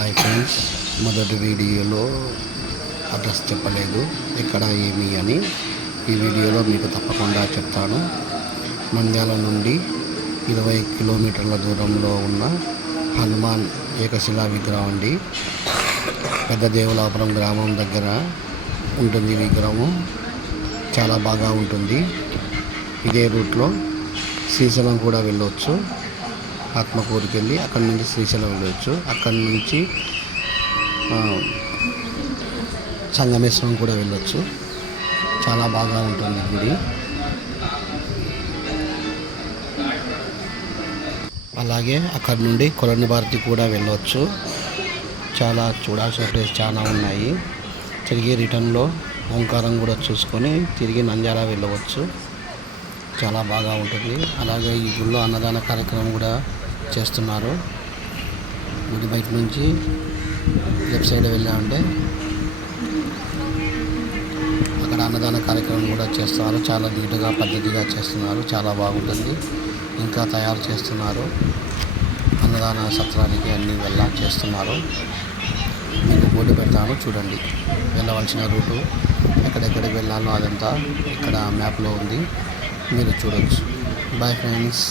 Hi friends మొదటి వీడియోలో address చెప్పలేదు ఎక్కడ ఏమి అని ఈ వీడియోలో మీకు తప్పకుండా చెప్తాను. నంద్యాల నుండి ఇరవై కిలోమీటర్ల దూరంలో ఉన్న హనుమాన్ ఏకశిలా విగ్రహం అండి. పెద్ద దేవులాపురం గ్రామం దగ్గర ఉంటుంది విగ్రహం చాలా బాగా ఉంటుంది. ఇదే రూట్లో శ్రీశైలం కూడా వెళ్ళవచ్చు ఆత్మకూరుకి వెళ్ళి అక్కడి నుంచి శ్రీశైలం వెళ్ళవచ్చు అక్కడి నుంచి సంగమేశ్వరం కూడా వెళ్ళొచ్చు. చాలా బాగా ఉంటుంది గుడి. అలాగే అక్కడి నుండి కొలని భారతి కూడా వెళ్ళవచ్చు చాలా చూడాల్సిన ప్లేస్ చాలా ఉన్నాయి. తిరిగి రిటర్న్లో ఓంకారం కూడా చూసుకొని తిరిగి నంద్యాల వెళ్ళవచ్చు. చాలా బాగా ఉంటుంది. అలాగే ఈ గుళ్ళో అన్నదాన కార్యక్రమం కూడా చేస్తున్నారు. గుడి బయట నుంచి లెఫ్ట్ సైడ్ వెళ్ళామంటే అక్కడ అన్నదాన కార్యక్రమం కూడా చేస్తున్నారు. చాలా నీట్గా పద్ధతిగా చేస్తున్నారు. చాలా బాగుంటుంది. ఇంకా తయారు చేస్తున్నారు. అన్నదాన సత్రానికి అన్ని వెళ్ళా చేస్తున్నారు. మీకు బోర్డు పెడతాను చూడండి. వెళ్ళవలసిన రూటు ఎక్కడెక్కడికి వెళ్ళాలో అదంతా ఇక్కడ మ్యాప్లో ఉంది. మీరు చూడవచ్చు బాయ్ ఫ్రెండ్స్